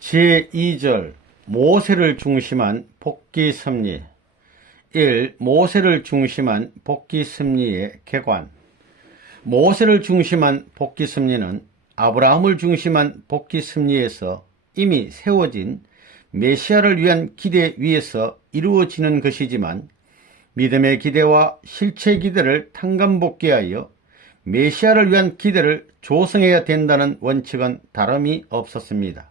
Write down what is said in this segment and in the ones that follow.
제2절 모세를 중심한 복귀 섭리. 1. 모세를 중심한 복귀 섭리의 개관. 모세를 중심한 복귀 섭리는 아브라함을 중심한 복귀 섭리에서 이미 세워진 메시아를 위한 기대 위에서 이루어지는 것이지만, 믿음의 기대와 실체 기대를 탕감복귀하여 메시아를 위한 기대를 조성해야 된다는 원칙은 다름이 없었습니다.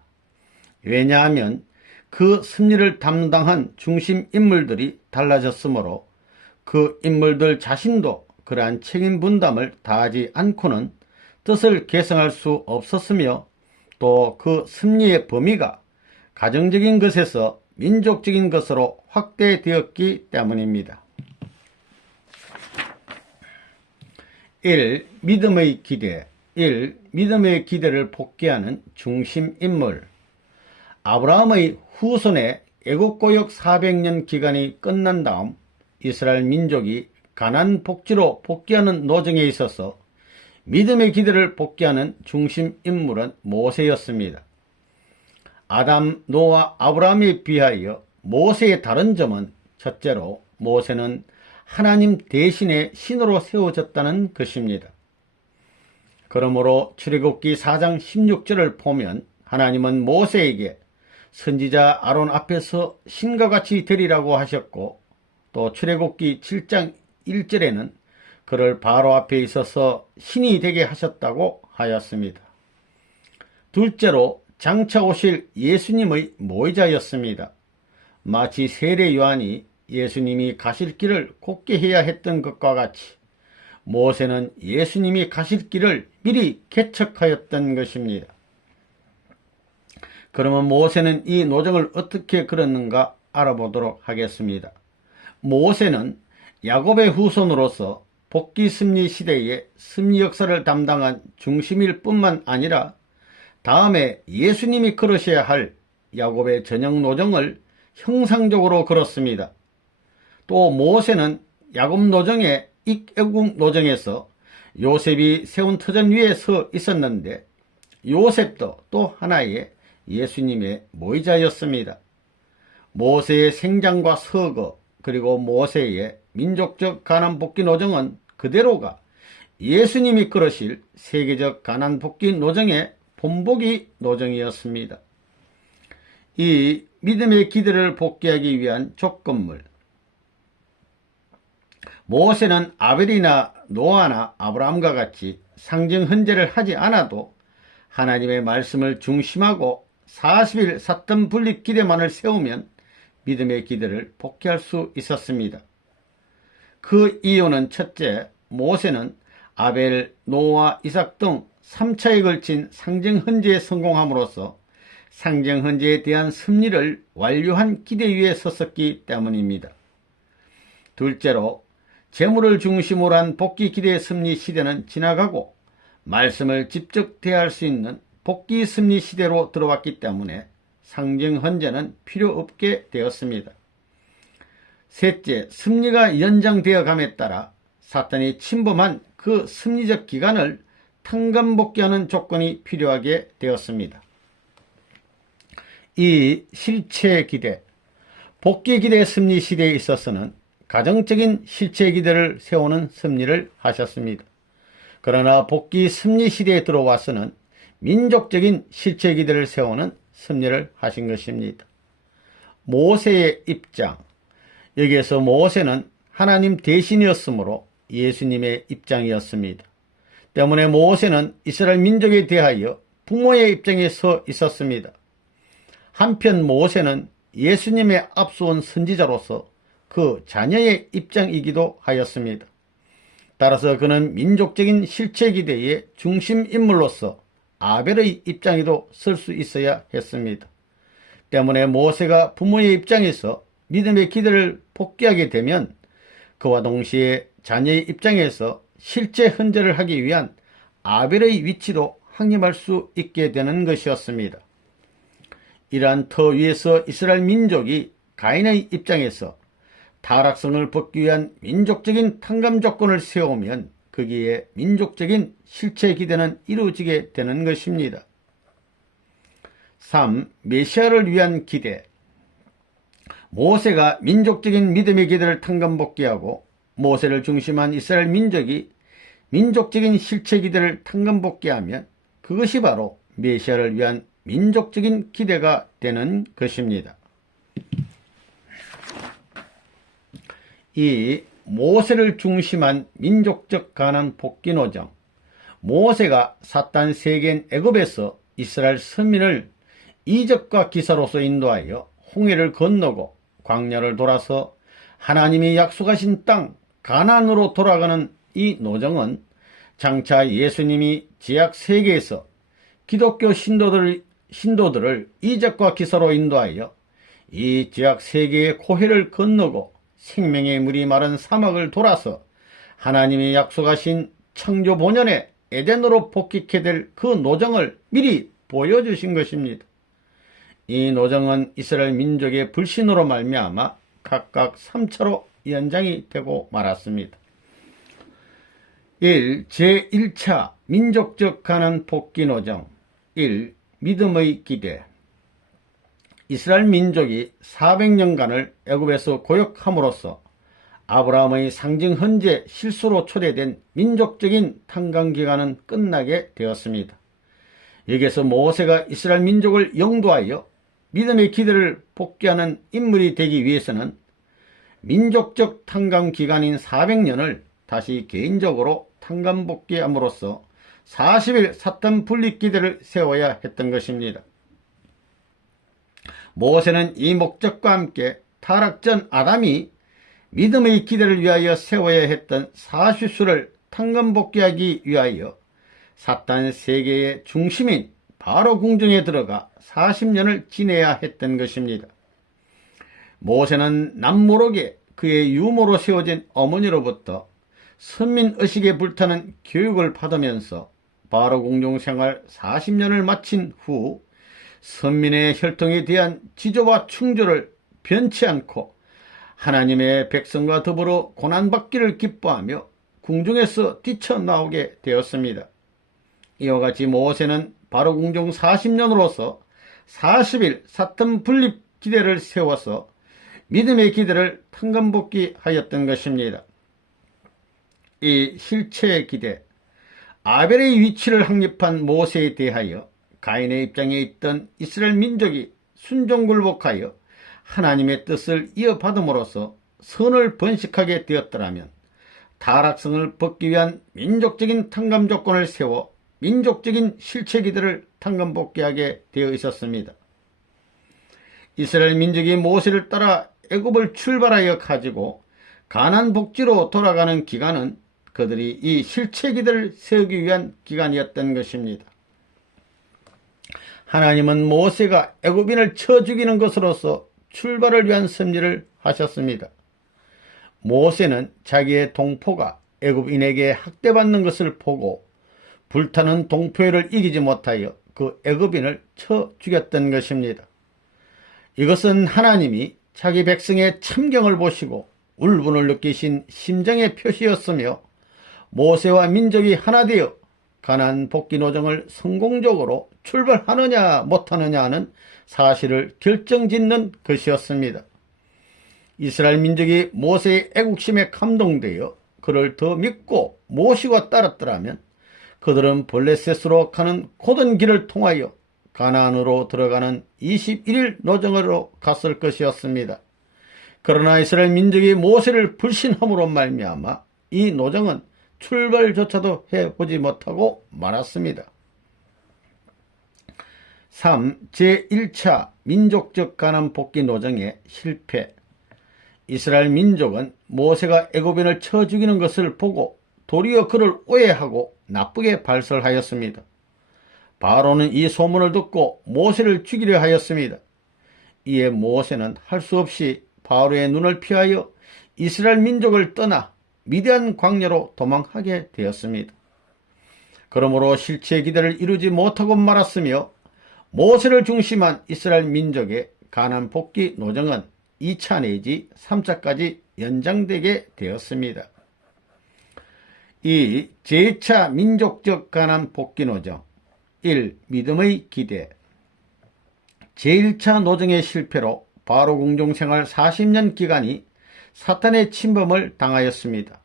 왜냐하면 그 섭리를 담당한 중심 인물들이 달라졌으므로 그 인물들 자신도 그러한 책임 분담을 다하지 않고는 뜻을 개성할 수 없었으며, 또 그 섭리의 범위가 가정적인 것에서 민족적인 것으로 확대되었기 때문입니다. 1. 믿음의 기대. 1. 믿음의 기대를 복귀하는 중심 인물. 아브라함의 후손의 애국고역 400년 기간이 끝난 다음 이스라엘 민족이 가나안 복지로 복귀하는 노정에 있어서 믿음의 기대를 복귀하는 중심 인물은 모세였습니다. 아담, 노아, 아브라함에 비하여 모세의 다른 점은 첫째로 모세는 하나님 대신의 신으로 세워졌다는 것입니다. 그러므로 출애굽기 4장 16절을 보면 하나님은 모세에게 선지자 아론 앞에서 신과 같이 되리라고 하셨고, 또 출애굽기 7장 1절에는 그를 바로 앞에 있어서 신이 되게 하셨다고 하였습니다. 둘째로 장차 오실 예수님의 모의자였습니다. 마치 세례 요한이 예수님이 가실 길을 곧게 해야 했던 것과 같이 모세는 예수님이 가실 길을 미리 개척하였던 것입니다. 그러면 모세는 이 노정을 어떻게 그렸는가 알아보도록 하겠습니다. 모세는 야곱의 후손으로서 복귀 섭리 시대의 섭리 역사를 담당한 중심일 뿐만 아니라 다음에 예수님이 걸으셔야 할 야곱의 전형 노정을 형상적으로 걸었습니다. 또 모세는 야곱 노정의 익애국 노정에서 요셉이 세운 터전 위에 서 있었는데, 요셉도 또 하나의 예수님의 모의자였습니다. 모세의 생장과 서거, 그리고 모세의 민족적 가나안 복귀 노정은 그대로가 예수님이 걸으실 세계적 가나안 복귀 노정의 본보기 노정이었습니다. 이 믿음의 기대를 복귀하기 위한 조건물. 모세는 아벨이나 노아나 아브라함과 같이 상징 헌제를 하지 않아도 하나님의 말씀을 중심하고 40일 사점 분립 기대만을 세우면 믿음의 기대를 복귀할 수 있었습니다. 그 이유는 첫째, 모세는 아벨, 노아, 이삭 등 3차에 걸친 상징 헌제에 성공함으로써 상징 헌제에 대한 섭리를 완료한 기대 위에 섰었기 때문입니다. 둘째로, 재물을 중심으로 한 복귀 기대 섭리 시대는 지나가고 말씀을 직접 대할 수 있는 복귀 섭리 시대로 들어왔기 때문에 상징 헌제는 필요 없게 되었습니다. 셋째, 섭리가 연장되어 감에 따라 사탄이 침범한 그 섭리적 기간을 탕감복귀하는 조건이 필요하게 되었습니다. 이 실체 기대, 복귀 기대 섭리 시대에 있어서는 가정적인 실체 기대를 세우는 섭리를 하셨습니다. 그러나 복귀 섭리 시대에 들어와서는 민족적인 실체 기대를 세우는 섭리를 하신 것입니다. 모세의 입장, 여기에서 모세는 하나님 대신이었으므로 예수님의 입장이었습니다. 때문에 모세는 이스라엘 민족에 대하여 부모의 입장에 서 있었습니다. 한편 모세는 예수님의 앞서온 선지자로서 그 자녀의 입장이기도 하였습니다. 따라서 그는 민족적인 실체 기대의 중심 인물로서 아벨의 입장에도 설 수 있어야 했습니다. 때문에 모세가 부모의 입장에서 믿음의 기대를 복귀하게 되면 그와 동시에 자녀의 입장에서 실제 헌제를 하기 위한 아벨의 위치도 확립할 수 있게 되는 것이었습니다. 이러한 터 위에서 이스라엘 민족이 가인의 입장에서 타락성을 벗기 위한 민족적인 탕감 조건을 세우면 거기에 민족적인 실체 기대는 이루어지게 되는 것입니다. 3. 메시아를 위한 기대. 모세가 민족적인 믿음의 기대를 탕감복귀하고 모세를 중심한 이스라엘 민족이 민족적인 실체 기대를 탕감복귀하면 그것이 바로 메시아를 위한 민족적인 기대가 되는 것입니다. 이 모세를 중심한 민족적 가난 복귀 노정. 모세가 사탄 세계인 애굽에서 이스라엘 서민을 이적과 기사로서 인도하여 홍해를 건너고 광야를 돌아서 하나님이 약속하신 땅 가나안으로 돌아가는 이 노정은 장차 예수님이 제약 세계에서 기독교 신도들을 이적과 기사로 인도하여 이 제약 세계의 고해를 건너고 생명의 물이 마른 사막을 돌아서 하나님이 약속하신 창조 본연의 에덴으로 복귀케 될 그 노정을 미리 보여주신 것입니다. 이 노정은 이스라엘 민족의 불신으로 말미암아 각각 3차로 연장이 되고 말았습니다. 1. 제1차 민족적 가난 복귀 노정. 1. 믿음의 기대. 이스라엘 민족이 400년간을 애굽에서 고역함으로써 아브라함의 상징 헌재 실수로 초래된 민족적인 탄광기간은 끝나게 되었습니다. 여기에서 모세가 이스라엘 민족을 영도하여 믿음의 기대를 복귀하는 인물이 되기 위해서는 민족적 탄광기간인 400년을 다시 개인적으로 탄광복귀함으로써 40일 사탄 분립 기대를 세워야 했던 것입니다. 모세는 이 목적과 함께 타락 전 아담이 믿음의 기대를 위하여 세워야 했던 40수를 탄감복귀하기 위하여 사탄 세계의 중심인 바로 궁정에 들어가 40년을 지내야 했던 것입니다. 모세는 남모르게 그의 유모로 세워진 어머니로부터 선민의식에 불타는 교육을 받으면서 바로 궁정 생활 40년을 마친 후 선민의 혈통에 대한 지조와 충조를 변치 않고 하나님의 백성과 더불어 고난받기를 기뻐하며 궁중에서 뛰쳐나오게 되었습니다. 이와 같이 모세는 바로 궁중 40년으로서 40일 사탄 분립 기대를 세워서 믿음의 기대를 탄감복귀하였던 것입니다. 이 실체의 기대. 아벨의 위치를 확립한 모세에 대하여 가인의 입장에 있던 이스라엘 민족이 순종굴복하여 하나님의 뜻을 이어받음으로써 선을 번식하게 되었더라면 타락성을 벗기 위한 민족적인 탕감 조건을 세워 민족적인 실체 기대를 탕감복귀하게 되어 있었습니다. 이스라엘 민족이 모세를 따라 애굽을 출발하여 가지고 가나안 복지로 돌아가는 기간은 그들이 이 실체 기대를 세우기 위한 기간이었던 것입니다. 하나님은 모세가 애굽인을 쳐 죽이는 것으로서 출발을 위한 섭리를 하셨습니다. 모세는 자기의 동포가 애굽인에게 학대받는 것을 보고 불타는 동포애를 이기지 못하여 그 애굽인을 쳐 죽였던 것입니다. 이것은 하나님이 자기 백성의 참경을 보시고 울분을 느끼신 심정의 표시였으며 모세와 민족이 하나 되어 가나안 복귀 노정을 성공적으로 출발하느냐 못하느냐 하는 사실을 결정짓는 것이었습니다. 이스라엘 민족이 모세의 애국심에 감동되어 그를 더 믿고 모시고 따랐더라면 그들은 블레셋으로 가는 고든 길을 통하여 가나안으로 들어가는 21일 노정으로 갔을 것이었습니다. 그러나 이스라엘 민족이 모세를 불신함으로 말미암아 이 노정은 출발조차도 해보지 못하고 말았습니다. 3. 제1차 민족적 가나안 복귀 노정의 실패. 이스라엘 민족은 모세가 애굽인을 쳐 죽이는 것을 보고 도리어 그를 오해하고 나쁘게 발설하였습니다. 바로는 이 소문을 듣고 모세를 죽이려 하였습니다. 이에 모세는 할 수 없이 바로의 눈을 피하여 이스라엘 민족을 떠나 미디안 광야로 도망하게 되었습니다. 그러므로 실체 기대를 이루지 못하고 말았으며 모세를 중심한 이스라엘 민족의 가나안 복귀 노정은 2차 내지 3차까지 연장되게 되었습니다. 이 제2차 민족적 가나안 복귀 노정. 1. 믿음의 기대. 제1차 노정의 실패로 바로 공중생활 40년 기간이 사탄의 침범을 당하였습니다.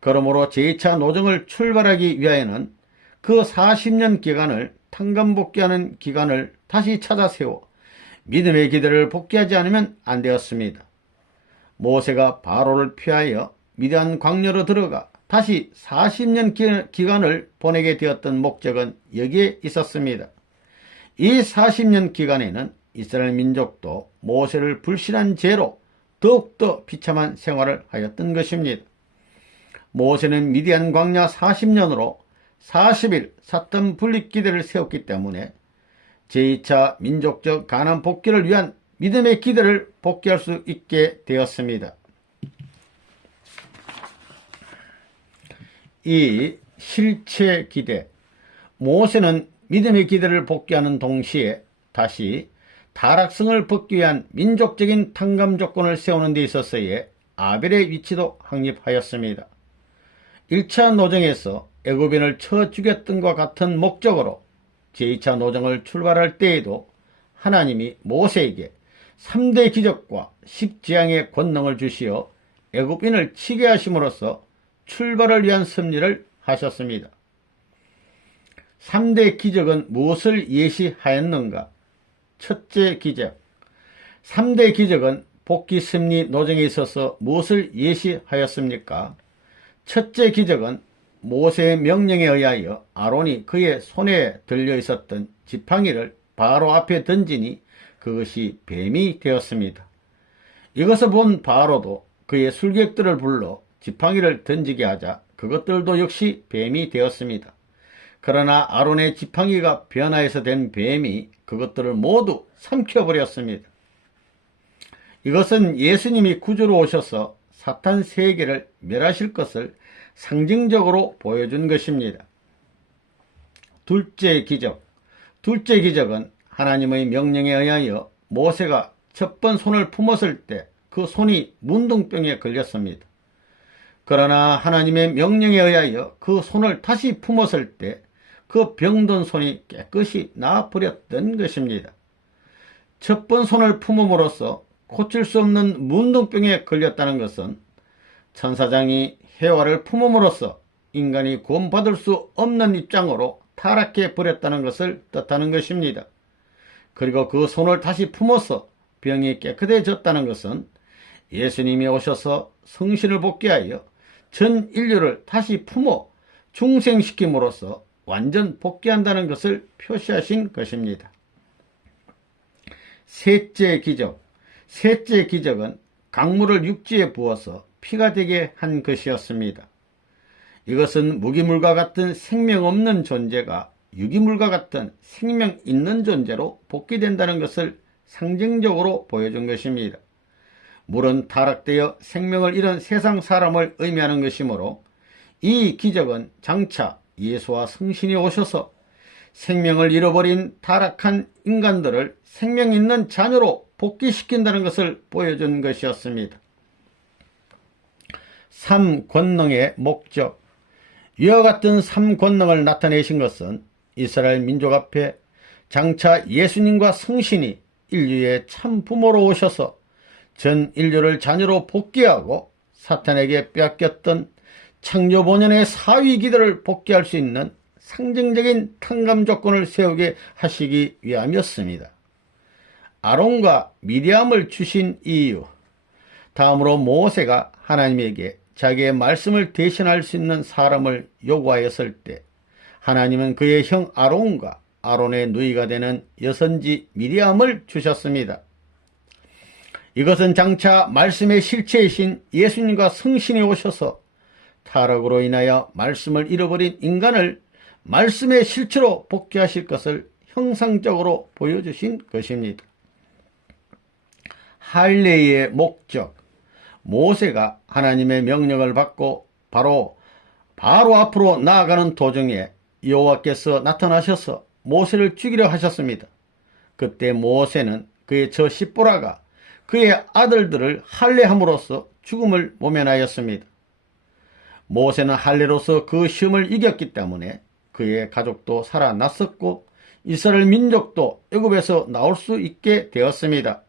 그러므로 제2차 노정을 출발하기 위하여는 그 40년 기간을 탕감복귀하는 기간을 다시 찾아 세워 믿음의 기대를 복귀하지 않으면 안 되었습니다. 모세가 바로를 피하여 미디안 광야로 들어가 다시 40년 기간을 보내게 되었던 목적은 여기에 있었습니다. 이 40년 기간에는 이스라엘 민족도 모세를 불신한 죄로 더욱더 비참한 생활을 하였던 것입니다. 모세는 미디안 광야 40년으로 40일 사탄 분립 기대를 세웠기 때문에 제2차 민족적 가나안 복귀를 위한 믿음의 기대를 복귀할 수 있게 되었습니다. 이 실체 기대, 모세는 믿음의 기대를 복귀하는 동시에 다시 타락성을 벗기 위한 민족적인 탕감 조건을 세우는 데 있어서의 아벨의 위치도 확립하였습니다. 1차 노정에서 애굽인을 쳐 죽였던 것과 같은 목적으로 제2차 노정을 출발할 때에도 하나님이 모세에게 3대 기적과 10재앙의 권능을 주시어 애굽인을 치게 하심으로써 출발을 위한 섭리를 하셨습니다. 3대 기적은 무엇을 예시하였는가? 첫째 기적. 3대 기적은 복귀 섭리 노정에 있어서 무엇을 예시하였습니까? 첫째 기적은 모세의 명령에 의하여 아론이 그의 손에 들려 있었던 지팡이를 바로 앞에 던지니 그것이 뱀이 되었습니다. 이것을 본 바로도 그의 술객들을 불러 지팡이를 던지게 하자 그것들도 역시 뱀이 되었습니다. 그러나 아론의 지팡이가 변화해서 된 뱀이 그것들을 모두 삼켜버렸습니다. 이것은 예수님이 구주로 오셔서 사탄 세계를 멸하실 것을 상징적으로 보여준 것입니다. 둘째 기적. 둘째 기적은 하나님의 명령에 의하여 모세가 첫 번 손을 품었을 때 그 손이 문둥병에 걸렸습니다. 그러나 하나님의 명령에 의하여 그 손을 다시 품었을 때 그 병든 손이 깨끗이 나아버렸던 것입니다. 첫 번 손을 품음으로써 고칠 수 없는 문둥병에 걸렸다는 것은 천사장이 해와를 품음으로써 인간이 구원받을 수 없는 입장으로 타락해 버렸다는 것을 뜻하는 것입니다. 그리고 그 손을 다시 품어서 병이 깨끗해졌다는 것은 예수님이 오셔서 성신을 복귀하여 전 인류를 다시 품어 중생시킴으로써 완전 복귀한다는 것을 표시하신 것입니다. 셋째 기적. 셋째 기적은 강물을 육지에 부어서 피가 되게 한 것이었습니다. 이것은 무기물과 같은 생명 없는 존재가 유기물과 같은 생명 있는 존재로 복귀된다는 것을 상징적으로 보여준 것입니다. 물은 타락되어 생명을 잃은 세상 사람을 의미하는 것이므로 이 기적은 장차 예수와 성신이 오셔서 생명을 잃어버린 타락한 인간들을 생명 있는 자녀로 복귀시킨다는 것을 보여준 것이었습니다. 3권능의 목적. 이와 같은 3권능을 나타내신 것은 이스라엘 민족 앞에 장차 예수님과 성신이 인류의 참 부모로 오셔서 전 인류를 자녀로 복귀하고 사탄에게 빼앗겼던 창조 본연의 사위 기대를 복귀할 수 있는 상징적인 탕감 조건을 세우게 하시기 위함이었습니다. 아론과 미리암을 주신 이유. 다음으로 모세가 하나님에게 자기의 말씀을 대신할 수 있는 사람을 요구하였을 때 하나님은 그의 형 아론과 아론의 누이가 되는 여선지 미리암을 주셨습니다. 이것은 장차 말씀의 실체이신 예수님과 성신이 오셔서 타락으로 인하여 말씀을 잃어버린 인간을 말씀의 실체로 복귀하실 것을 형상적으로 보여주신 것입니다. 할례의 목적. 모세가 하나님의 명령을 받고 바로 앞으로 나아가는 도중에 여호와께서 나타나셔서 모세를 죽이려 하셨습니다. 그때 모세는 그의 저 십보라가 그의 아들들을 할례함으로써 죽음을 모면하였습니다. 모세는 할례로서 그 시험을 이겼기 때문에 그의 가족도 살아났었고 이스라엘 민족도 애굽에서 나올 수 있게 되었습니다.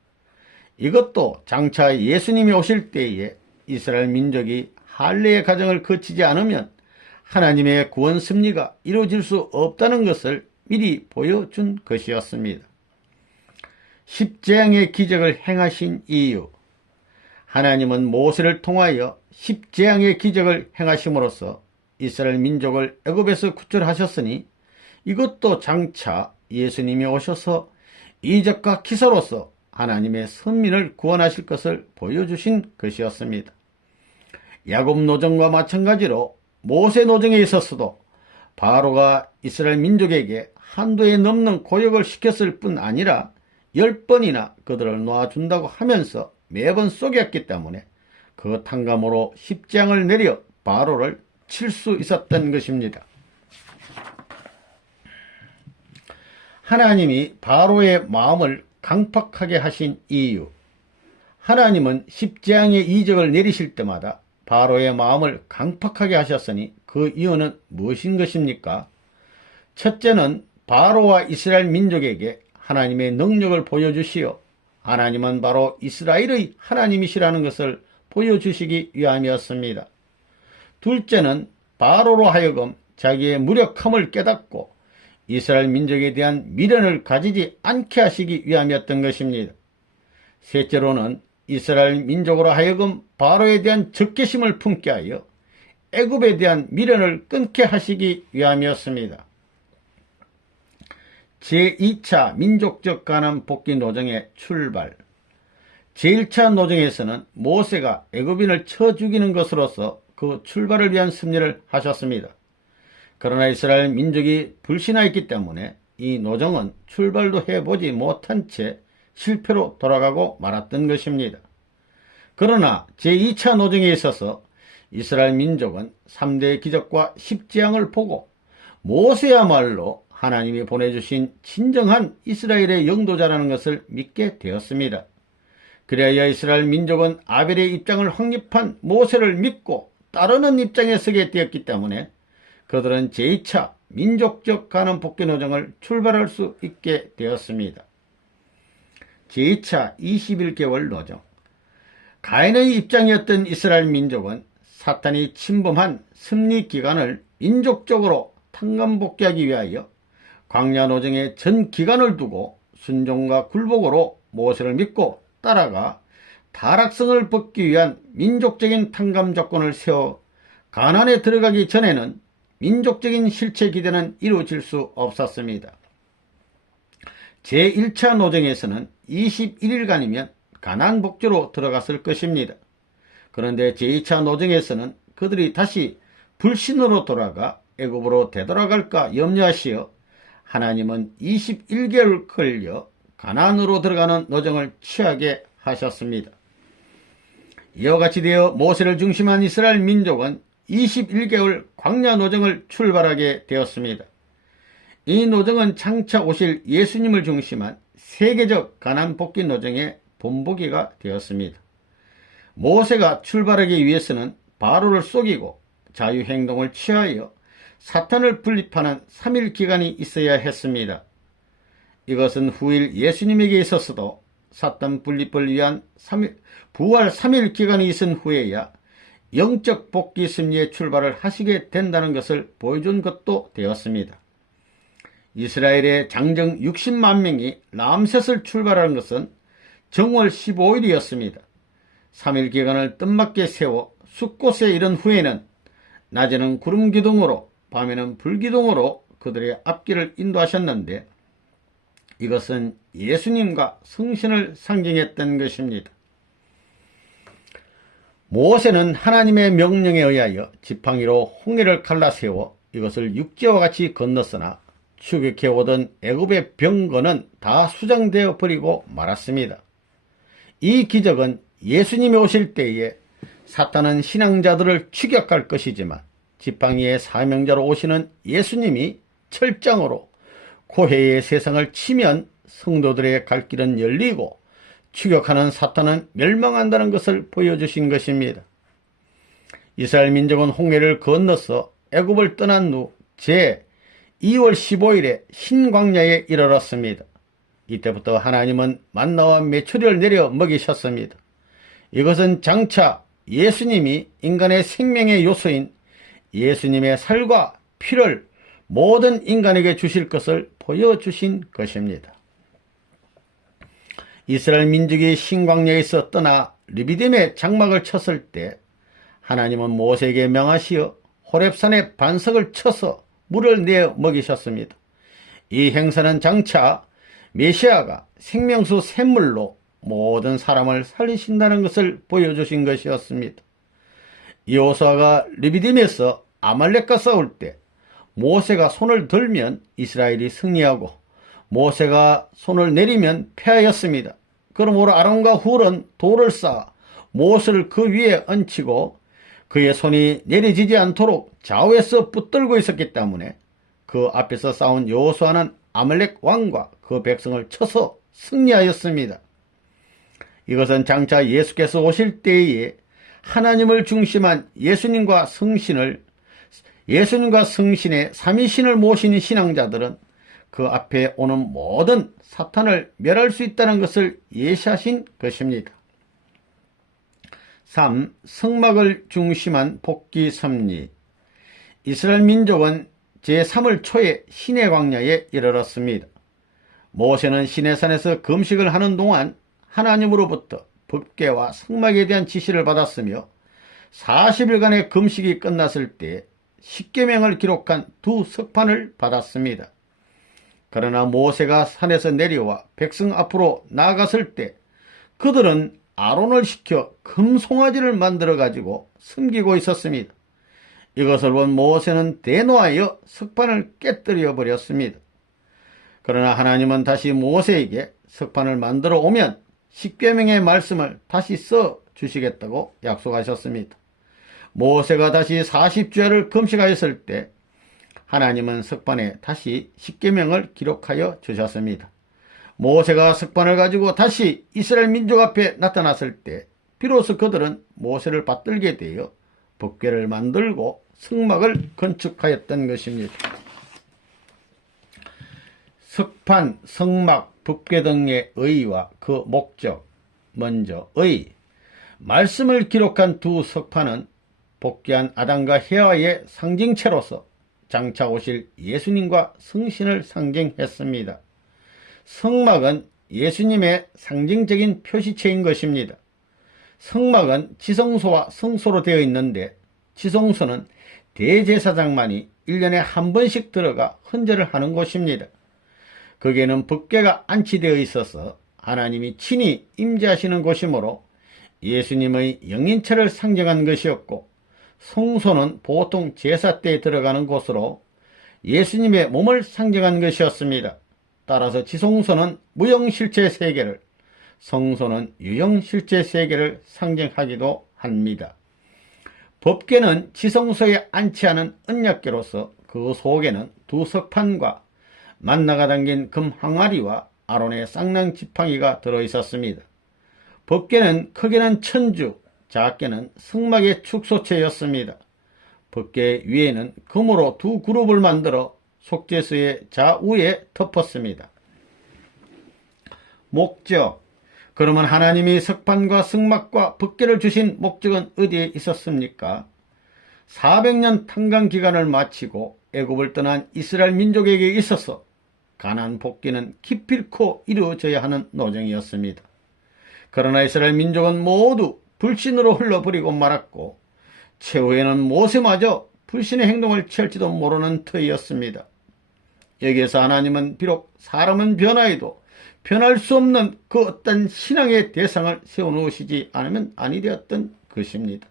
이것도 장차 예수님이 오실 때에 이스라엘 민족이 할례의 과정을 거치지 않으면 하나님의 구원 섭리가 이루어질 수 없다는 것을 미리 보여준 것이었습니다. 십재앙의 기적을 행하신 이유. 하나님은 모세를 통하여 십재앙의 기적을 행하심으로써 이스라엘 민족을 애굽에서 구출하셨으니 이것도 장차 예수님이 오셔서 이적과 기사로서 하나님의 선민을 구원하실 것을 보여주신 것이었습니다. 야곱 노정과 마찬가지로 모세 노정에 있어서도 바로가 이스라엘 민족에게 한도에 넘는 고역을 시켰을 뿐 아니라 10번이나 그들을 놓아준다고 하면서 매번 속였기 때문에 그 탕감으로 십재앙을 내려 바로를 칠 수 있었던 것입니다. 하나님이 바로의 마음을 강팍하게 하신 이유. 하나님은 십재앙의 이적을 내리실 때마다 바로의 마음을 강팍하게 하셨으니 그 이유는 무엇인 것입니까? 첫째는 바로와 이스라엘 민족에게 하나님의 능력을 보여주시어 하나님은 바로 이스라엘의 하나님이시라는 것을 보여주시기 위함이었습니다. 둘째는 바로로 하여금 자기의 무력함을 깨닫고 이스라엘 민족에 대한 미련을 가지지 않게 하시기 위함이었던 것입니다. 셋째로는 이스라엘 민족으로 하여금 바로에 대한 적개심을 품게 하여 애굽에 대한 미련을 끊게 하시기 위함이었습니다. 제2차 민족적 가난 복귀 노정의 출발. 제1차 노정에서는 모세가 애굽인을 쳐 죽이는 것으로서 그 출발을 위한 섭리를 하셨습니다. 그러나 이스라엘 민족이 불신하였기 때문에 이 노정은 출발도 해보지 못한 채 실패로 돌아가고 말았던 것입니다. 그러나 제2차 노정에 있어서 이스라엘 민족은 3대의 기적과 십재앙을 보고 모세야말로 하나님이 보내주신 진정한 이스라엘의 영도자라는 것을 믿게 되었습니다. 그래야 이스라엘 민족은 아벨의 입장을 확립한 모세를 믿고 따르는 입장에 서게 되었기 때문에 그들은 제2차 민족적 가난 복귀 노정을 출발할 수 있게 되었습니다. 제2차 21개월 노정. 가인의 입장이었던 이스라엘 민족은 사탄이 침범한 섭리 기간을 민족적으로 탕감복귀하기 위하여 광야 노정의 전 기간을 두고 순종과 굴복으로 모세를 믿고 따라가 타락성을 벗기 위한 민족적인 탕감 조건을 세워 가나안에 들어가기 전에는 민족적인 실체 기대는 이루어질 수 없었습니다. 제1차 노정에서는 21일간이면 가나안 복지로 들어갔을 것입니다. 그런데 제2차 노정에서는 그들이 다시 불신으로 돌아가 애굽으로 되돌아갈까 염려하시어 하나님은 21개월 걸려 가나안으로 들어가는 노정을 취하게 하셨습니다. 이와 같이 되어 모세를 중심한 이스라엘 민족은 21개월 광야 노정을 출발하게 되었습니다. 이 노정은 장차 오실 예수님을 중심한 세계적 가나안 복귀 노정의 본보기가 되었습니다. 모세가 출발하기 위해서는 바로를 속이고 자유행동을 취하여 사탄을 분립하는 3일 기간이 있어야 했습니다. 이것은 후일 예수님에게 있어서도 사탄 분립을 위한 부활 3일 기간이 있은 후에야 영적 복귀 섭리의 출발을 하시게 된다는 것을 보여준 것도 되었습니다. 이스라엘의 장정 60만 명이 람셋을 출발하는 것은 정월 15일이었습니다. 3일 기간을 뜻맞게 세워 숫곳에 이른 후에는 낮에는 구름 기둥으로 밤에는 불 기둥으로 그들의 앞길을 인도하셨는데 이것은 예수님과 성신을 상징했던 것입니다. 모세는 하나님의 명령에 의하여 지팡이로 홍해를 갈라세워 이것을 육지와 같이 건넜으나 추격해오던 애굽의 병거는 다 수장되어 버리고 말았습니다. 이 기적은 예수님이 오실 때에 사탄은 신앙자들을 추격할 것이지만 지팡이의 사명자로 오시는 예수님이 철장으로 고해의 세상을 치면 성도들의 갈 길은 열리고 추격하는 사탄은 멸망한다는 것을 보여주신 것입니다. 이스라엘 민족은 홍해를 건너서 애굽을 떠난 후 2월 15일에 신광야에 이르렀습니다. 이때부터 하나님은 만나와 메추리를 내려 먹이셨습니다. 이것은 장차 예수님이 인간의 생명의 요소인 예수님의 살과 피를 모든 인간에게 주실 것을 보여주신 것입니다. 이스라엘 민족이 신광야에서 떠나 르비딤에 장막을 쳤을 때 하나님은 모세에게 명하시어 호렙산에 반석을 쳐서 물을 내어 먹이셨습니다. 이 행사는 장차 메시아가 생명수 샘물로 모든 사람을 살리신다는 것을 보여주신 것이었습니다. 여호수아가 르비딤에서 아말렉과 싸울 때 모세가 손을 들면 이스라엘이 승리하고 모세가 손을 내리면 패하였습니다. 그러므로 아론과 훌은 돌을 쌓아 모세를 그 위에 얹히고 그의 손이 내려지지 않도록 좌우에서 붙들고 있었기 때문에 그 앞에서 싸운 여호수아는 아말렉 왕과 그 백성을 쳐서 승리하였습니다. 이것은 장차 예수께서 오실 때에 하나님을 중심한 예수님과 성신의 삼위신을 모시는 신앙자들은 그 앞에 오는 모든 사탄을 멸할 수 있다는 것을 예시하신 것입니다. 3. 성막을 중심한 복귀 섭리. 이스라엘 민족은 제3월 초에 시내 광야에 이르렀습니다. 모세는 시내산에서 금식을 하는 동안 하나님으로부터 법궤와 성막에 대한 지시를 받았으며 40일간의 금식이 끝났을 때 십계명을 기록한 두 석판을 받았습니다. 그러나 모세가 산에서 내려와 백성 앞으로 나아갔을 때 그들은 아론을 시켜 금송아지를 만들어 가지고 섬기고 있었습니다. 이것을 본 모세는 대노하여 석판을 깨뜨려 버렸습니다. 그러나 하나님은 다시 모세에게 석판을 만들어 오면 십계명의 말씀을 다시 써 주시겠다고 약속하셨습니다. 모세가 다시 40주야를 금식하였을 때 하나님은 석판에 다시 십계명을 기록하여 주셨습니다. 모세가 석판을 가지고 다시 이스라엘 민족 앞에 나타났을 때 비로소 그들은 모세를 받들게 되어 법궤를 만들고 성막을 건축하였던 것입니다. 석판, 성막, 법궤 등의 의의와 그 목적. 먼저 의. 말씀을 기록한 두 석판은 복귀한 아담과 헤와의 상징체로서 장차 오실 예수님과 성신을 상징했습니다. 성막은 예수님의 상징적인 표시체인 것입니다. 성막은 지성소와 성소로 되어 있는데 지성소는 대제사장만이 1년에 한 번씩 들어가 헌제를 하는 곳입니다. 거기에는 법궤가 안치되어 있어서 하나님이 친히 임재하시는 곳이므로 예수님의 영인체를 상징한 것이었고, 성소는 보통 제사 때 들어가는 곳으로 예수님의 몸을 상징한 것이었습니다. 따라서 지성소는 무형실체 세계를, 성소는 유형실체 세계를 상징하기도 합니다. 법궤는 지성소에 안치하는 언약궤로서 그 속에는 두 석판과 만나가 담긴 금 항아리와 아론의 쌍랑 지팡이가 들어있었습니다. 법궤는 크게는 천주, 작게는 성막의 축소체였습니다. 법궤 위에는 금으로 두 그룹을 만들어 속죄소의 좌우에 덮었습니다. 목적. 그러면 하나님이 석판과 성막과 법궤를 주신 목적은 어디에 있었습니까? 400년 탄광 기간을 마치고 애굽을 떠난 이스라엘 민족에게 있어서 가나안 복귀는 기필코 이루어져야 하는 노정이었습니다. 그러나 이스라엘 민족은 모두 불신으로 흘러버리고 말았고 최후에는 모세마저 불신의 행동을 취할지도 모르는 터이였습니다. 여기에서 하나님은 비록 사람은 변화해도 변할 수 없는 그 어떤 신앙의 대상을 세워놓으시지 않으면 아니 되었던 것입니다.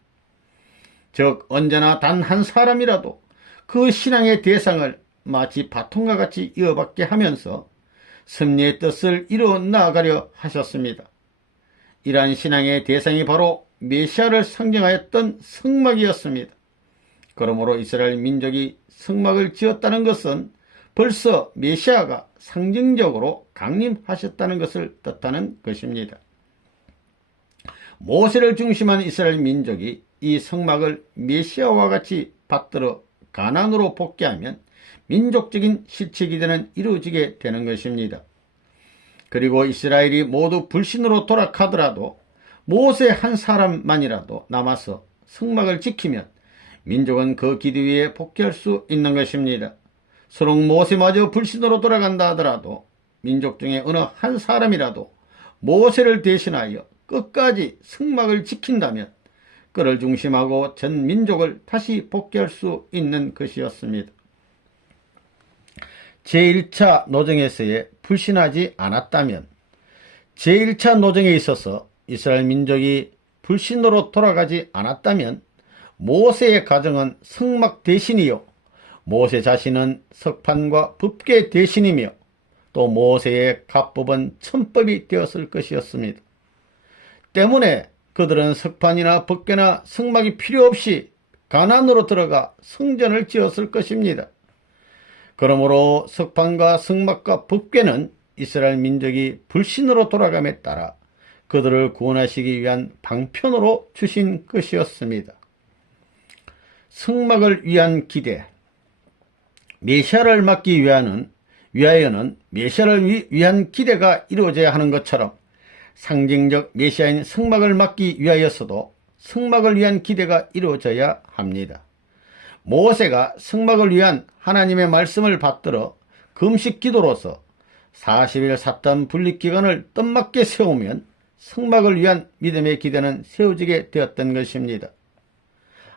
즉 언제나 단 한 사람이라도 그 신앙의 대상을 마치 바통과 같이 이어받게 하면서 승리의 뜻을 이루어 나아가려 하셨습니다. 이러한 신앙의 대상이 바로 메시아를 상징하였던 성막이었습니다. 그러므로 이스라엘 민족이 성막을 지었다는 것은 벌써 메시아가 상징적으로 강림하셨다는 것을 뜻하는 것입니다. 모세를 중심한 이스라엘 민족이 이 성막을 메시아와 같이 받들어 가나안으로 복귀하면 민족적인 실체 기대는 이루어지게 되는 것입니다. 그리고 이스라엘이 모두 불신으로 돌아가더라도 모세 한 사람만이라도 남아서 성막을 지키면 민족은 그 기대 위에 복귀할 수 있는 것입니다. 서로 모세마저 불신으로 돌아간다 하더라도 민족 중에 어느 한 사람이라도 모세를 대신하여 끝까지 성막을 지킨다면 그를 중심하고 전 민족을 다시 복귀할 수 있는 것이었습니다. 제1차 노정에서의 불신하지 않았다면 제1차 노정에 있어서 이스라엘 민족이 불신으로 돌아가지 않았다면 모세의 가정은 성막 대신이요 모세 자신은 석판과 법궤 대신이며 또 모세의 가법은 천법이 되었을 것이었습니다. 때문에 그들은 석판이나 법궤나 성막이 필요 없이 가나안으로 들어가 성전을 지었을 것입니다. 그러므로 석판과 성막과 법궤는 이스라엘 민족이 불신으로 돌아감에 따라 그들을 구원하시기 위한 방편으로 주신 것이었습니다. 성막을 위한 기대. 메시아를 맞기 위하여는 메시아를 위한 기대가 이루어져야 하는 것처럼 상징적 메시아인 성막을 막기 위하여서도 성막을 위한 기대가 이루어져야 합니다. 모세가 성막을 위한 하나님의 말씀을 받들어 금식 기도로서 40일 삿단 분립기간을 뜻맞게 세우면 성막을 위한 믿음의 기대는 세워지게 되었던 것입니다.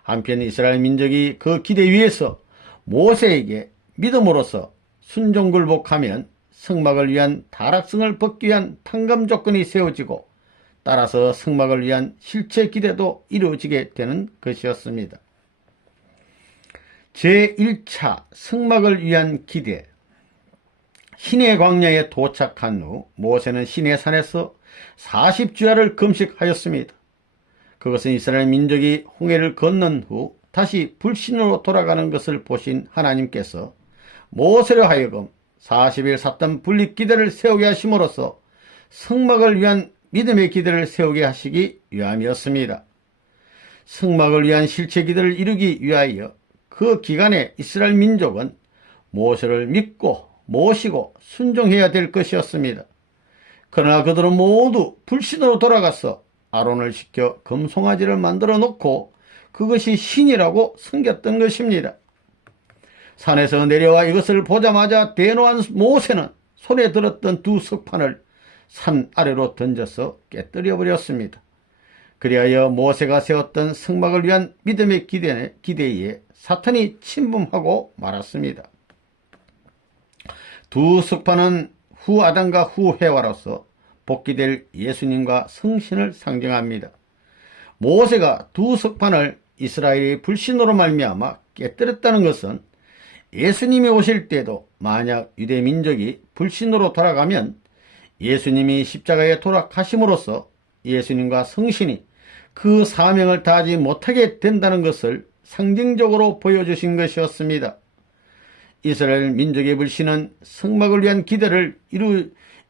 한편 이스라엘 민족이 그 기대 위에서 모세에게 믿음으로써 순종굴복하면 성막을 위한 타락성을 벗기 위한 탕감 조건이 세워지고 따라서 성막을 위한 실체 기대도 이루어지게 되는 것이었습니다. 제1차 성막을 위한 기대. 시내 광야에 도착한 후 모세는 시내 산에서 40주야를 금식하였습니다. 그것은 이스라엘 민족이 홍해를 건넌 후 다시 불신으로 돌아가는 것을 보신 하나님께서 모세로 하여금 40일 삿단 분립 기대를 세우게 하심으로써 성막을 위한 믿음의 기대를 세우게 하시기 위함이었습니다. 성막을 위한 실체 기대를 이루기 위하여 그 기간에 이스라엘 민족은 모세를 믿고 모시고 순종해야 될 것이었습니다. 그러나 그들은 모두 불신으로 돌아가서 아론을 시켜 금송아지를 만들어 놓고 그것이 신이라고 섬겼던 것입니다. 산에서 내려와 이것을 보자마자 대노한 모세는 손에 들었던 두 석판을 산 아래로 던져서 깨뜨려 버렸습니다. 그리하여 모세가 세웠던 성막을 위한 믿음의 기대에 사탄이 침범하고 말았습니다. 두 석판은 후 아담과 후 해와로서 복귀될 예수님과 성신을 상징합니다. 모세가 두 석판을 이스라엘의 불신으로 말미암아 깨뜨렸다는 것은 예수님이 오실 때도 만약 유대 민족이 불신으로 돌아가면 예수님이 십자가에 돌아가심으로써 예수님과 성신이 그 사명을 다하지 못하게 된다는 것을 상징적으로 보여주신 것이었습니다. 이스라엘 민족의 불신은 성막을 위한 기대를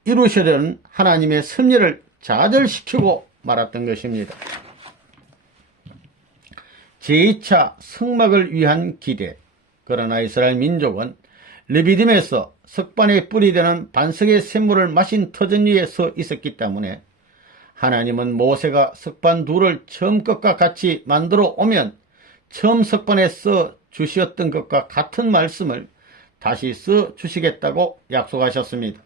이루시려는 하나님의 섭리를 좌절시키고 말았던 것입니다. 제2차 성막을 위한 기대. 그러나 이스라엘 민족은 르비딤에서 석반의 뿔이 되는 반석의 샘물을 마신 터전 위에 서 있었기 때문에 하나님은 모세가 석반 둘을 처음 것과 같이 만들어 오면 처음 석반에 써 주셨던 것과 같은 말씀을 다시 써 주시겠다고 약속하셨습니다.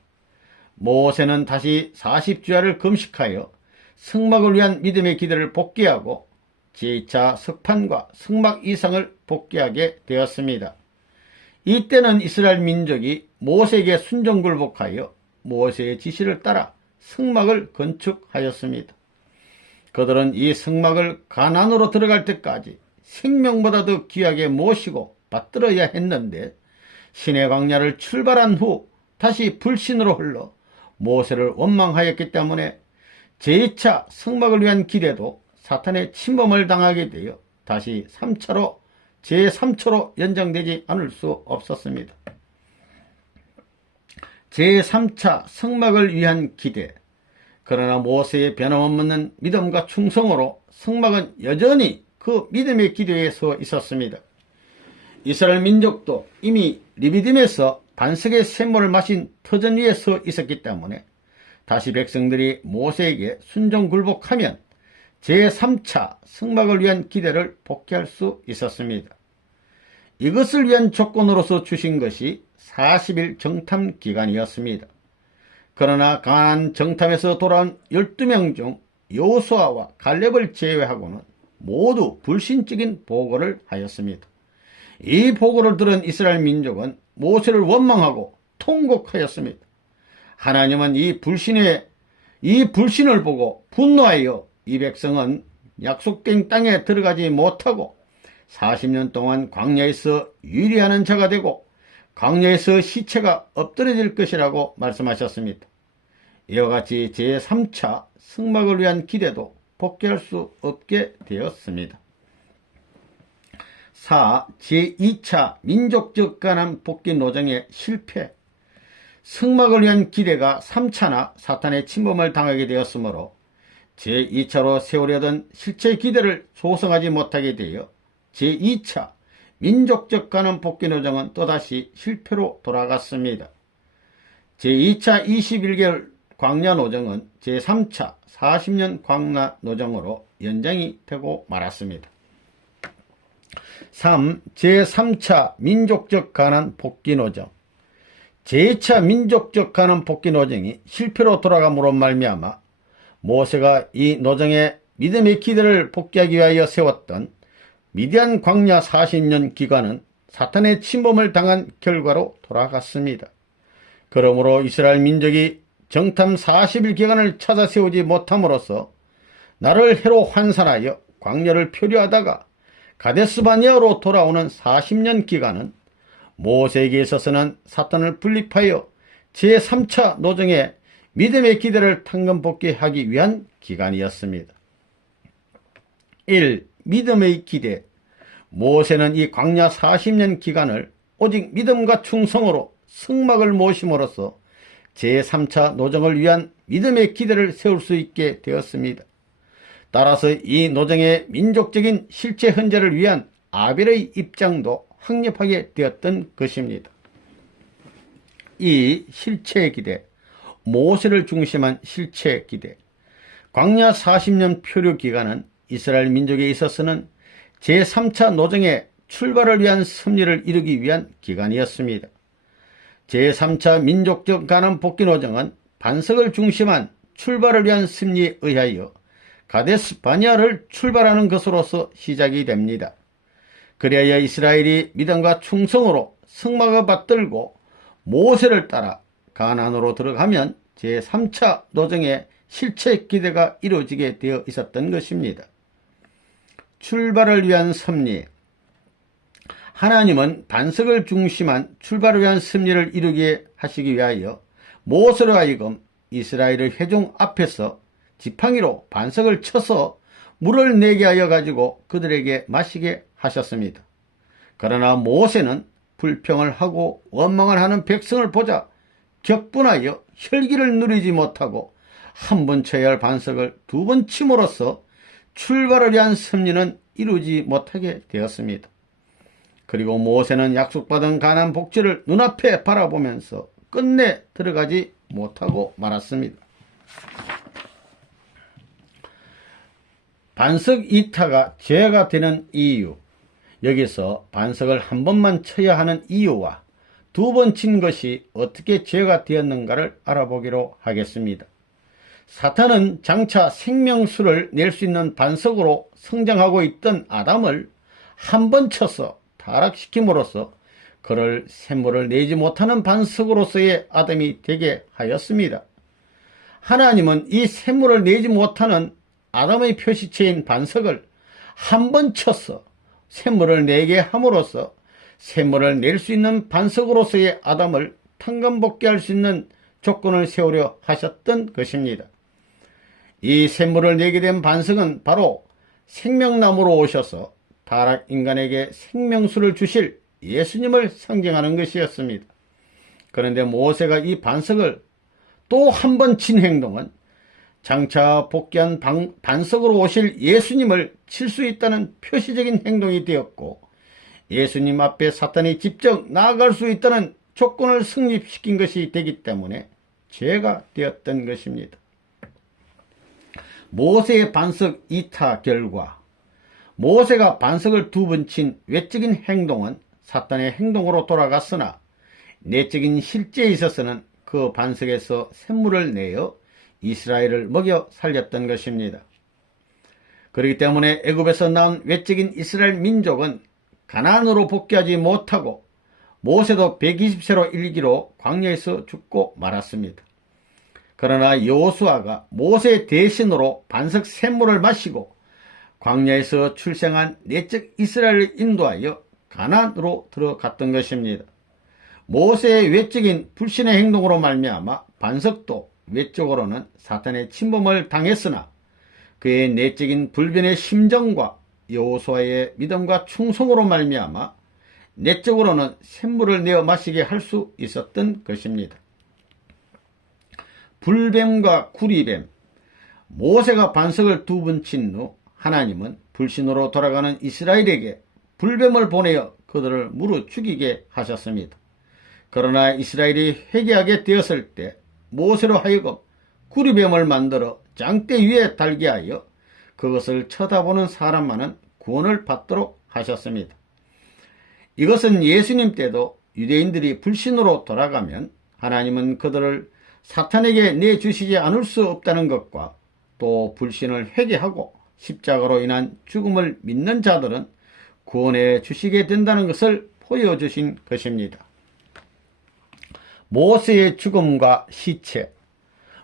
모세는 다시 40주야를 금식하여 성막을 위한 믿음의 기대를 복귀하고 제2차 석판과 성막 이상을 복귀하게 되었습니다. 이때는 이스라엘 민족이 모세에게 순종굴복하여 모세의 지시를 따라 성막을 건축하였습니다. 그들은 이 성막을 가나안으로 들어갈 때까지 생명보다 더 귀하게 모시고 받들어야 했는데 시내 광야를 출발한 후 다시 불신으로 흘러 모세를 원망하였기 때문에 제2차 성막을 위한 기대도 사탄의 침범을 당하게 되어 다시 제3차로 연장되지 않을 수 없었습니다. 제3차 성막을 위한 기대. 그러나 모세의 변함없는 믿음과 충성으로 성막은 여전히 그 믿음의 기대에 서 있었습니다. 이스라엘 민족도 이미 리비딤에서 반석의 샘물을 마신 터전 위에 서 있었기 때문에 다시 백성들이 모세에게 순종 굴복하면 제3차 승막을 위한 기대를 복귀할 수 있었습니다. 이것을 위한 조건으로서 주신 것이 40일 정탐 기간이었습니다. 그러나 가나안 정탐에서 돌아온 12명 중 여호수아와 갈렙을 제외하고는 모두 불신적인 보고를 하였습니다. 이 보고를 들은 이스라엘 민족은 모세를 원망하고 통곡하였습니다. 하나님은 이 불신을 보고 분노하여 이 백성은 약속된 땅에 들어가지 못하고 40년 동안 광야에서 유리하는 자가 되고 광야에서 시체가 엎드려질 것이라고 말씀하셨습니다. 이와 같이 제3차 승막을 위한 기대도 복귀할 수 없게 되었습니다. 4. 제2차 민족적 가난 복귀 노정의 실패. 승막을 위한 기대가 3차나 사탄의 침범을 당하게 되었으므로 제2차로 세우려던 실제 기대를 조성하지 못하게 되어 제2차 민족적 가난 복귀 노정은 또다시 실패로 돌아갔습니다. 제2차 21개월 광야 노정은 제3차 40년 광야 노정으로 연장이 되고 말았습니다. 3. 제3차 민족적 가난 복귀 노정. 제2차 민족적 가난 복귀 노정이 실패로 돌아감으로 말미암아 모세가 이 노정의 믿음의 기대를 복귀하기 위하여 세웠던 미디안 광야 40년 기간은 사탄의 침범을 당한 결과로 돌아갔습니다. 그러므로 이스라엘 민족이 정탐 40일 기간을 찾아 세우지 못함으로써 나를 해로 환산하여 광야를 표류하다가 가데스바니아로 돌아오는 40년 기간은 모세에게 있어서는 사탄을 분립하여 제3차 노정의 믿음의 기대를 탕감복귀하기 위한 기간이었습니다. 1. 믿음의 기대. 모세는 이 광야 40년 기간을 오직 믿음과 충성으로 승막을 모심으로써 제3차 노정을 위한 믿음의 기대를 세울 수 있게 되었습니다. 따라서 이 노정의 민족적인 실체 헌재를 위한 아벨의 입장도 확립하게 되었던 것입니다. 2. 실체 기대. 모세를 중심한 실체 기대. 광야 40년 표류 기간은 이스라엘 민족에 있어서는 제3차 노정의 출발을 위한 승리를 이루기 위한 기간이었습니다. 제3차 민족적 가난 복귀 노정은 반석을 중심한 출발을 위한 승리에 의하여 가데스 바니아를 출발하는 것으로서 시작이 됩니다. 그리하여 이스라엘이 믿음과 충성으로 승막을 받들고 모세를 따라 가나안으로 들어가면 제3차 노정의 실체 기대가 이루어지게 되어 있었던 것입니다. 출발을 위한 승리. 하나님은 반석을 중심한 출발을 위한 승리를 이루게 하시기 위하여 모세로 하여금 이스라엘의 회중 앞에서 지팡이로 반석을 쳐서 물을 내게 하여 가지고 그들에게 마시게 하셨습니다. 그러나 모세는 불평을 하고 원망을 하는 백성을 보자 격분하여 혈기를 누리지 못하고 한 번 쳐야 할 반석을 두 번 침으로써 출발을 위한 승리는 이루지 못하게 되었습니다. 그리고 모세는 약속받은 가나안 복지를 눈앞에 바라보면서 끝내 들어가지 못하고 말았습니다. 반석 이타가 죄가 되는 이유. 여기서 반석을 한 번만 쳐야 하는 이유와 두 번 친 것이 어떻게 죄가 되었는가를 알아보기로 하겠습니다. 사탄은 장차 생명수를 낼 수 있는 반석으로 성장하고 있던 아담을 한 번 쳐서 타락시킴으로써 그를 샘물을 내지 못하는 반석으로서의 아담이 되게 하였습니다. 하나님은 이 샘물을 내지 못하는 아담의 표시체인 반석을 한 번 쳐서 샘물을 내게 함으로써 샘물을 낼 수 있는 반석으로서의 아담을 탕감복귀할 수 있는 조건을 세우려 하셨던 것입니다. 이 샘물을 내게 된 반석은 바로 생명나무로 오셔서 타락 인간에게 생명수를 주실 예수님을 상징하는 것이었습니다. 그런데 모세가 이 반석을 또 한 번 친 행동은 장차 복귀한 반석으로 오실 예수님을 칠 수 있다는 표시적인 행동이 되었고, 예수님 앞에 사탄이 직접 나아갈 수 있다는 조건을 성립시킨 것이 되기 때문에 죄가 되었던 것입니다. 모세의 반석 이타 결과, 모세가 반석을 두 번 친 외적인 행동은 사탄의 행동으로 돌아갔으나 내적인 실제에 있어서는 그 반석에서 샘물을 내어 이스라엘을 먹여 살렸던 것입니다. 그렇기 때문에 애굽에서 나온 외적인 이스라엘 민족은 가나안으로 복귀하지 못하고 모세도 120세로 일기로 광야에서 죽고 말았습니다. 그러나 여호수아가 모세 대신으로 반석 샘물을 마시고 광야에서 출생한 내적 이스라엘을 인도하여 가나안으로 들어갔던 것입니다. 모세의 외적인 불신의 행동으로 말미암아 반석도 외적으로는 사탄의 침범을 당했으나 그의 내적인 불변의 심정과 여호수아의 믿음과 충성으로 말미암아 내적으로는 샘물을 내어 마시게 할 수 있었던 것입니다. 불뱀과 구리뱀, 모세가 반석을 두 번 친 후 하나님은 불신으로 돌아가는 이스라엘에게 불뱀을 보내어 그들을 물어 죽이게 하셨습니다. 그러나 이스라엘이 회개하게 되었을 때 모세로 하여금 구리뱀을 만들어 장대 위에 달게 하여 그것을 쳐다보는 사람만은 구원을 받도록 하셨습니다. 이것은 예수님 때도 유대인들이 불신으로 돌아가면 하나님은 그들을 사탄에게 내주시지 않을 수 없다는 것과 또 불신을 회개하고 십자가로 인한 죽음을 믿는 자들은 구원해 주시게 된다는 것을 보여주신 것입니다. 모세의 죽음과 시체,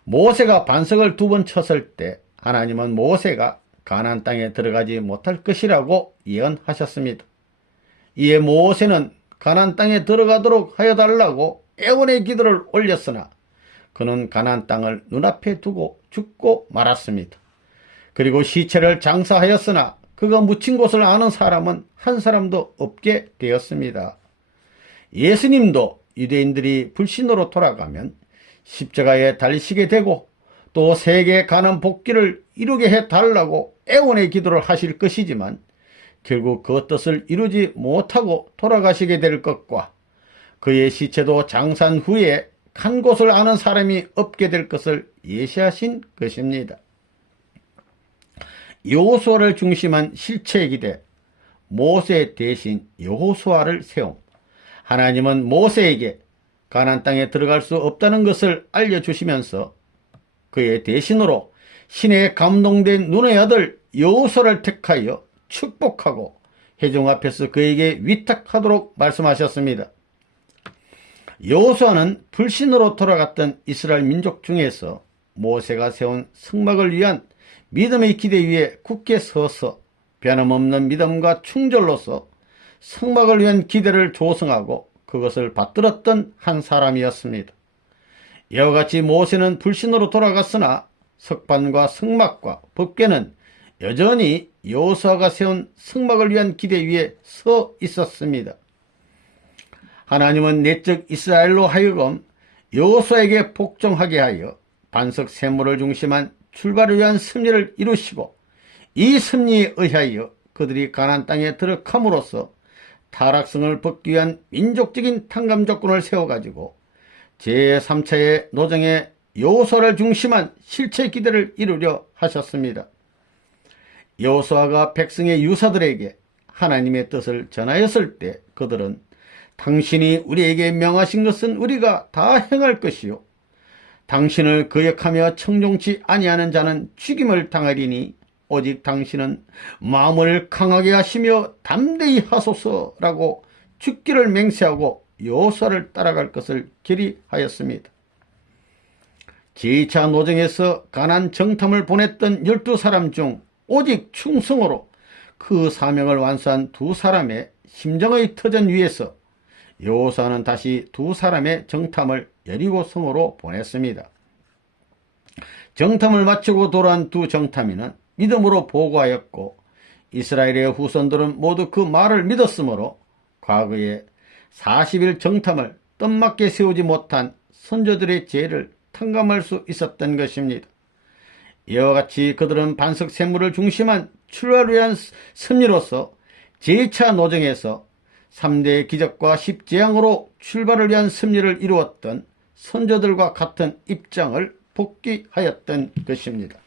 모세가 반석을 두 번 쳤을 때 하나님은 모세가 가나안 땅에 들어가지 못할 것이라고 예언하셨습니다. 이에 모세는 가나안 땅에 들어가도록 하여 달라고 애원의 기도를 올렸으나 그는 가나안 땅을 눈앞에 두고 죽고 말았습니다. 그리고 시체를 장사하였으나 그가 묻힌 곳을 아는 사람은 한 사람도 없게 되었습니다. 예수님도 유대인들이 불신으로 돌아가면 십자가에 달리시게 되고 또 세계 가난 복귀를 이루게 해달라고 애원의 기도를 하실 것이지만 결국 그 뜻을 이루지 못하고 돌아가시게 될 것과 그의 시체도 장산 후에 간 곳을 아는 사람이 없게 될 것을 예시하신 것입니다. 여호수아를 중심한 실체 기대, 모세 대신 여호수아를 세움. 하나님은 모세에게 가나안 땅에 들어갈 수 없다는 것을 알려주시면서 그의 대신으로 신의 감동된 눈의 아들 여호수아를 택하여 축복하고 회중 앞에서 그에게 위탁하도록 말씀하셨습니다. 여호수아는 불신으로 돌아갔던 이스라엘 민족 중에서 모세가 세운 성막을 위한 믿음의 기대 위에 굳게 서서 변함없는 믿음과 충절로서 성막을 위한 기대를 조성하고 그것을 받들었던 한 사람이었습니다. 이와 같이 모세는 불신으로 돌아갔으나 석판과 성막과 법궤는 여전히 여호수아가 세운 성막을 위한 기대 위에 서 있었습니다. 하나님은 내적 이스라엘로 하여금 여호수아에게 복종하게 하여 반석 샘물을 중심한 출발을 위한 승리를 이루시고 이 승리에 의하여 그들이 가나안 땅에 들어감으로써 타락성을 벗기 위한 민족적인 탕감 조건을 세워가지고 제3차의 노정의 여호수아를 중심한 실체 기대를 이루려 하셨습니다. 여호수아가 백성의 유사들에게 하나님의 뜻을 전하였을 때 그들은 당신이 우리에게 명하신 것은 우리가 다 행할 것이요 당신을 거역하며 청종치 아니하는 자는 죽임을 당하리니 오직 당신은 마음을 강하게 하시며 담대히 하소서라고 죽기를 맹세하고 여호수아를 따라갈 것을 결의하였습니다. 제2차 노정에서 가나안 정탐을 보냈던 12사람 중 오직 충성으로 그 사명을 완수한 두 사람의 심정의 터전 위에서 여호수아는 다시 두 사람의 정탐을 여리고 성으로 보냈습니다. 정탐을 마치고 돌아온 두 정탐이는 믿음으로 보고하였고 이스라엘의 후손들은 모두 그 말을 믿었으므로 과거에 40일 정탐을 뜻맞게 세우지 못한 선조들의 죄를 탕감할 수 있었던 것입니다. 이와 같이 그들은 반석 샘물을 중심한 출발을 위한 승리로서 제2차 노정에서 3대의 기적과 십재앙으로 출발을 위한 승리를 이루었던 선조들과 같은 입장을 복귀하였던 것입니다.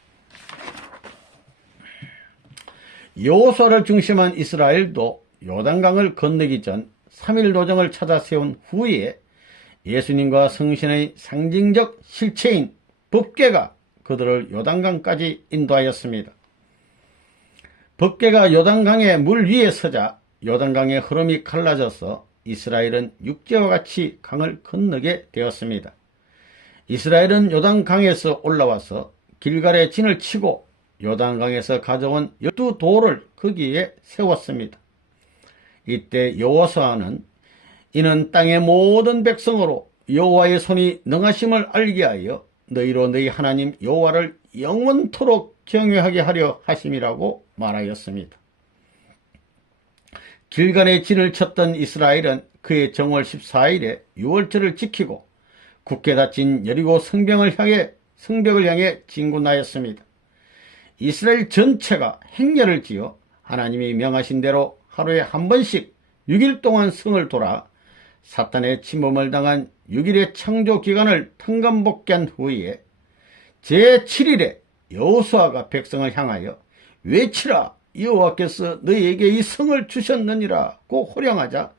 여호수아를 중심한 이스라엘도 요단강을 건너기 전 3일 노정을 찾아 세운 후에 예수님과 성신의 상징적 실체인 법궤가 그들을 요단강까지 인도하였습니다. 법궤가 요단강의 물 위에 서자 요단강의 흐름이 갈라져서 이스라엘은 육지와 같이 강을 건너게 되었습니다. 이스라엘은 요단강에서 올라와서 길갈에 진을 치고 요단강에서 가져온 12돌을 거기에 세웠습니다. 이때 여호수아는 이는 땅의 모든 백성으로 여호와의 손이 능하심을 알게 하여 너희로 너희 하나님 여호와를 영원토록 경외하게 하려 하심이라고 말하였습니다. 길갈에 진을 쳤던 이스라엘은 그해 정월 14일에 유월절을 지키고 굳게 닫힌 여리고 성벽을 향해 진군하였습니다. 이스라엘 전체가 행렬을 지어 하나님이 명하신 대로 하루에 한 번씩 6일 동안 성을 돌아 사탄의 침범을 당한 6일의 창조 기간을 탕감복귀한 후에 제7일에 여호수아가 백성을 향하여 외치라, 여호와께서 너희에게 이 성을 주셨느니라고 호령하자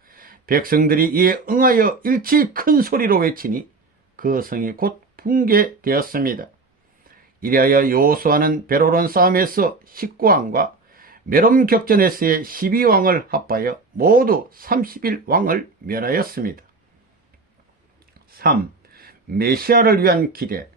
백성들이 이에 응하여 일치 큰 소리로 외치니 그 성이 곧 붕괴되었습니다. 이리하여 여호수아는 베로론 싸움에서 19왕과 메롬 격전에서의 12왕을 합하여 모두 31왕을 멸하였습니다. 3. 메시아를 위한 기대.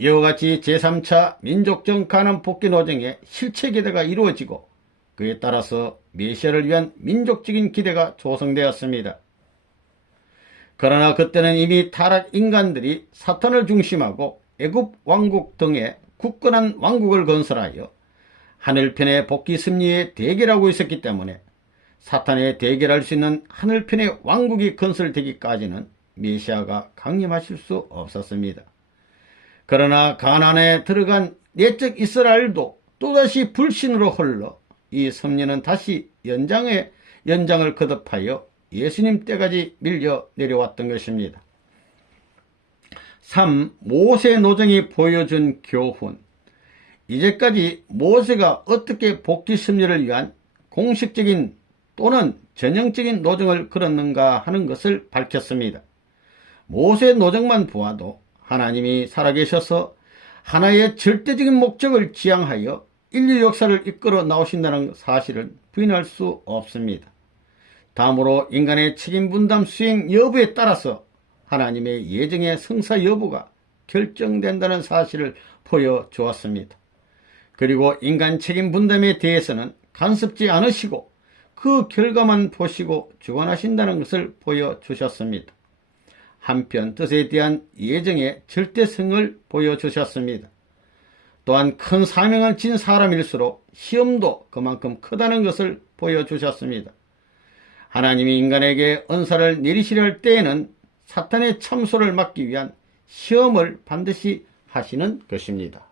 이와 같이 제3차 민족정 가난 복귀 노정의 실체 기대가 이루어지고 그에 따라서 메시아를 위한 민족적인 기대가 조성되었습니다. 그러나 그때는 이미 타락 인간들이 사탄을 중심하고 애굽 왕국 등의 굳건한 왕국을 건설하여 하늘편의 복귀 승리에 대결하고 있었기 때문에 사탄에 대결할 수 있는 하늘편의 왕국이 건설되기까지는 메시아가 강림하실 수 없었습니다. 그러나 가나안에 들어간 내적 이스라엘도 또다시 불신으로 흘러 이 섭리는 다시 연장을 거듭하여 예수님 때까지 밀려 내려왔던 것입니다. 3. 모세 노정이 보여준 교훈. 이제까지 모세가 어떻게 복귀 섭리를 위한 공식적인 또는 전형적인 노정을 걸었는가 하는 것을 밝혔습니다. 모세 노정만 보아도 하나님이 살아계셔서 하나의 절대적인 목적을 지향하여 인류 역사를 이끌어 나오신다는 사실을 부인할 수 없습니다. 다음으로 인간의 책임 분담 수행 여부에 따라서 하나님의 예정의 성사 여부가 결정된다는 사실을 보여주었습니다. 그리고 인간 책임 분담에 대해서는 간섭지 않으시고 그 결과만 보시고 주관하신다는 것을 보여주셨습니다. 한편 뜻에 대한 예정의 절대성을 보여주셨습니다. 또한 큰 사명을 진 사람일수록 시험도 그만큼 크다는 것을 보여주셨습니다. 하나님이 인간에게 은사를 내리시려 할 때에는 사탄의 참소를 막기 위한 시험을 반드시 하시는 것입니다.